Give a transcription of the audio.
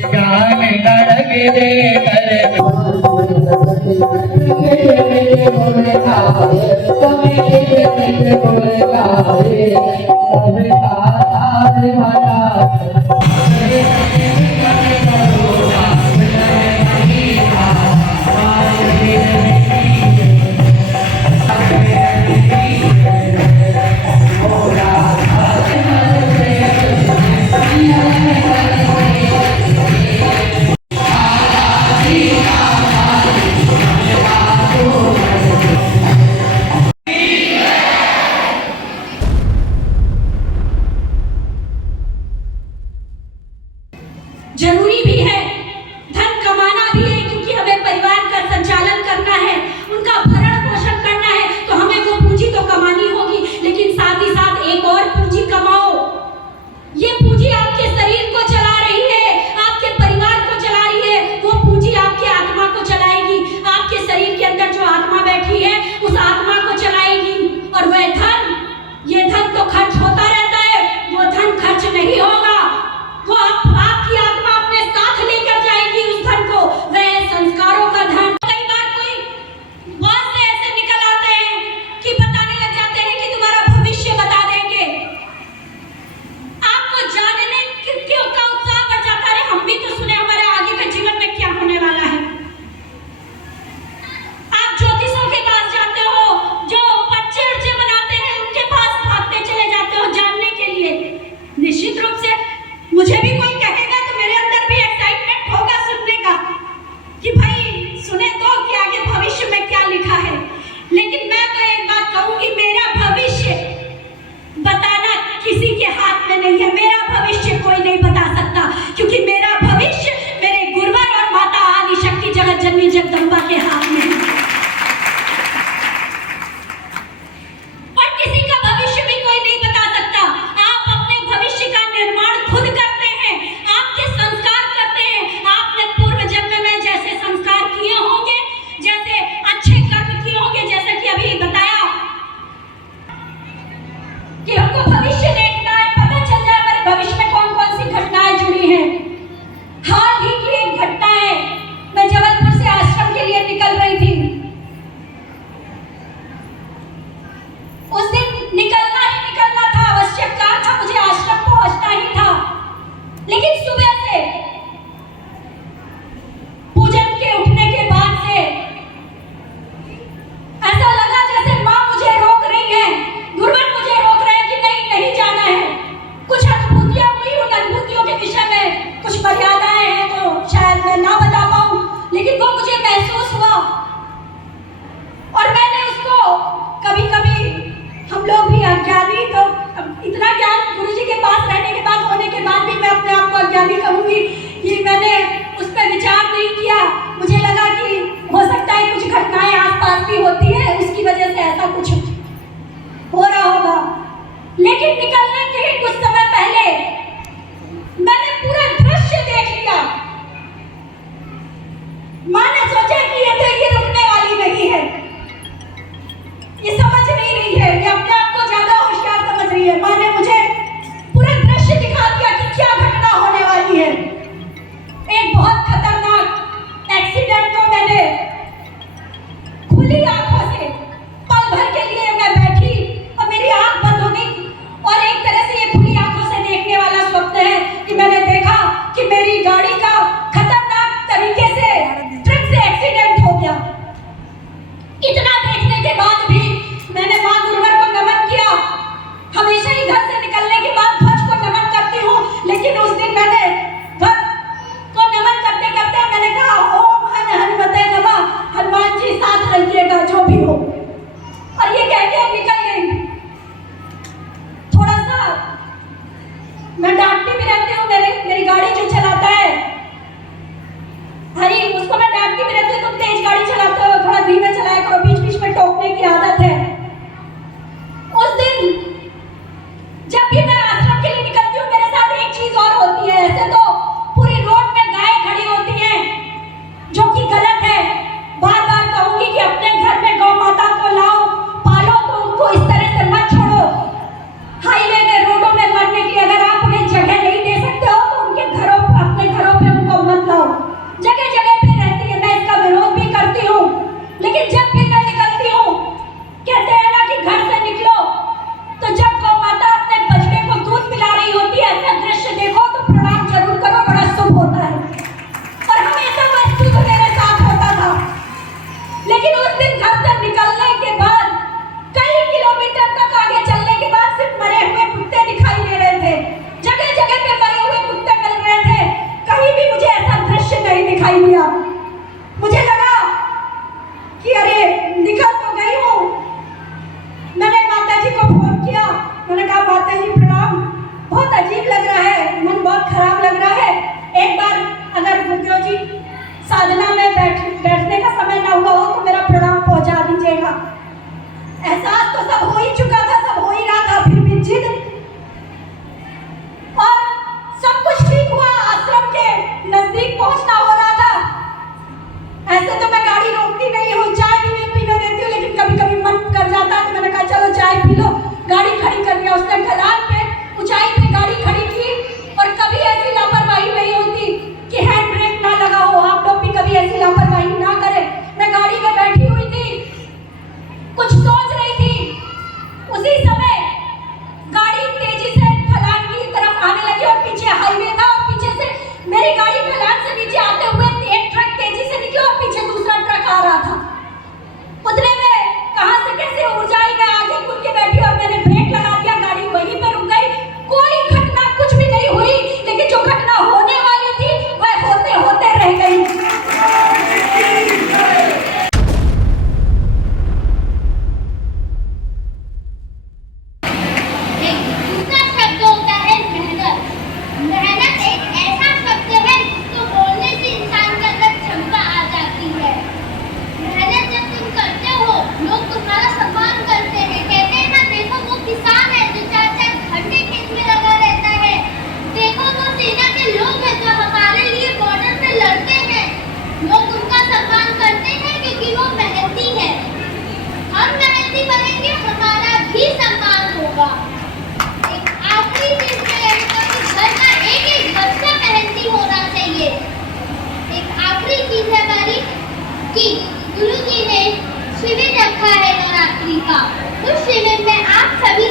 ज्ञान लड़क दे कर जरूरी भी है, धन कमाना भी है, क्योंकि हमें परिवार का संचालन करना है, उनका भरण पोषण करना है, तो हमें वो पूंजी तो कमानी होगी, लेकिन साथ ही साथ एक और पूंजी कमाओ। ये पूंजी आपके शरीर को चला रही है, आपके परिवार को चला रही है, वो पूंजी आपकी आत्मा को चलाएगी, आपके शरीर के अंदर जो आत्मा बैठी है उस आत्मा को चलाएगी। और वह धन, ये धन तो खर्च होता रहता है, वो धन खर्च नहीं होगा, वो आपकी आत्मा अपने साथ लेकर जाएगी उस धन को, वह संस्कारों का धन। कई बार कोई बहुत से ऐसे निकल आते हैं कि बताने लग जाते हैं कि तुम्हारा भविष्य बता देंगे। आपको जानने क्यों का उत्साह बढ़ जाता है, हम भी तो सुने हमारे आगे के जीवन में क्या होने वाला है। आप ज्योतिषों के पास जाते हो, जो पर्चे बनाते हैं उनके पास भागते चले जाते हो जानने के लिए। निश्चित रूप से मुझे भी कोई कहेगा तो मेरे अंदर भी एक्साइटमेंट होगा सुनने का कि भाई सुने तो कि आगे भविष्य में क्या लिखा है। लेकिन मैं तो एक बात कहूंगी, मेरा भविष्य बताना किसी के हाथ में नहीं है, मेरा भविष्य कोई नहीं बता सकता, क्योंकि मेरा भविष्य मेरे गुरुवर और माता आदि शक्ति जगत जननी जगदम्बा के हाथ में है। और किसी का भविष्य भी कोई नहीं बता सकता। आप अपने भविष्य का निर्माण खुद करते हैं, आपके संस्कार करते हैं। आपने पूर्व जन्म में जैसे संस्कार किए होंगे, जैसे अच्छे कर्म किए होंगे, जैसे कि अभी बताया कि हमको भविष्य देखना है, पता चल जाए हमारे भविष्य में कौन कौन सी घटनाएं जुड़ी हैं। हाल ही की एक घटना है, मैं जबलपुर से आश्रम के लिए निकल रही थी। उस दिन निकलना ही निकलना था, आवश्यक कार्य था, मुझे आश्रम पहुंचना ही था। लेकिन सुबह से पूजन के उठने के बाद से ऐसा लगा जैसे माँ मुझे रोक रही है, गुरुवर मुझे रोक रहे हैं कि नहीं नहीं जाना है। कुछ अनुभूतियां हुई, उन अनुभूतियों के विषय में कुछ मर्यादाएं हैं तो शायद मैं ना बता पाऊं, लेकिन वो मुझे महसूस हुआ। और मैंने उसको कभी कभी, हम लोग भी अज्ञानी, तो इतना ज्ञान गुरु जी के पास रहने के बाद, होने के बाद भी मैं अपने आप को अज्ञानी कहूंगी कि मैंने उस पर विचार नहीं किया। मुझे लगा कि हो सकता है कुछ घटनाएं आसपास भी होती है, उसकी वजह से ऐसा कुछ हो रहा होगा। लेकिन निकलने के कुछ समय पहले मैंने पूरा दृश्य देख लिया। माँ ने सोचा कि ये रुकने वाली नहीं है, ये समझ नहीं रही है, ये अपने आप को ज्यादा होशियार समझ रही है। माँ ने मुझे पूरा दृश्य दिखा दिया कि क्या घटना होने वाली है। एक बहुत खतरनाक एक्सीडेंट को मैंने खुली आंखों से, पल भर के लिए मैं बैठी और मेरी आंख बंद हो गई, और एक तरह से ये खुली आंखों से देखने वाला स्वप्न है कि मैंने देखा कि मेरी गाड़ी का खतरनाक तरीके से ट्रक से एक्सीडेंट हो गया। इतना देखने के बाद भी मैंने माँ गुरुवर को नमन किया। हमेशा ही घर से निकलने के बाद ध्वज को नमन करती हूँ, लेकिन उस दिन मैंने ध्वज को नमन करते करते मैंने कहा, ओम हन हनुमते नमः, हनुमान जी साथ रहिएगा जो भी हो। और ये कह के निकल गई। थोड़ा सा मैं डांटती भी रहती हूँ, मेरी गाड़ी जो चलाता है हरी, उसको मैं डांटती भी रहती हूँ, तुम तेज गाड़ी चलाते हो, थोड़ा धीमे चलाया करो, बीच बीच में टोकने की आदत है। उस दिन जब भी मैं आश्रम के लिए निकलती हूँ, मेरे साथ एक चीज और होती है। ऐसे तो पूरी रोड में गाय खड़ी होती हैं, जो कि गलत है। बार बार कहूंगी कि अपने घर में गौ माता को लाओ, पालो, तो उनको इस तरह से मत छोड़ो। हाईवे में, रोडों में मरने की अगर आप उन्हें जगह नहीं दे सकते हो तो उनके घरों, अपने घरों पे उनको रखा है नवरात्रि का। उस शिविर में आप सभी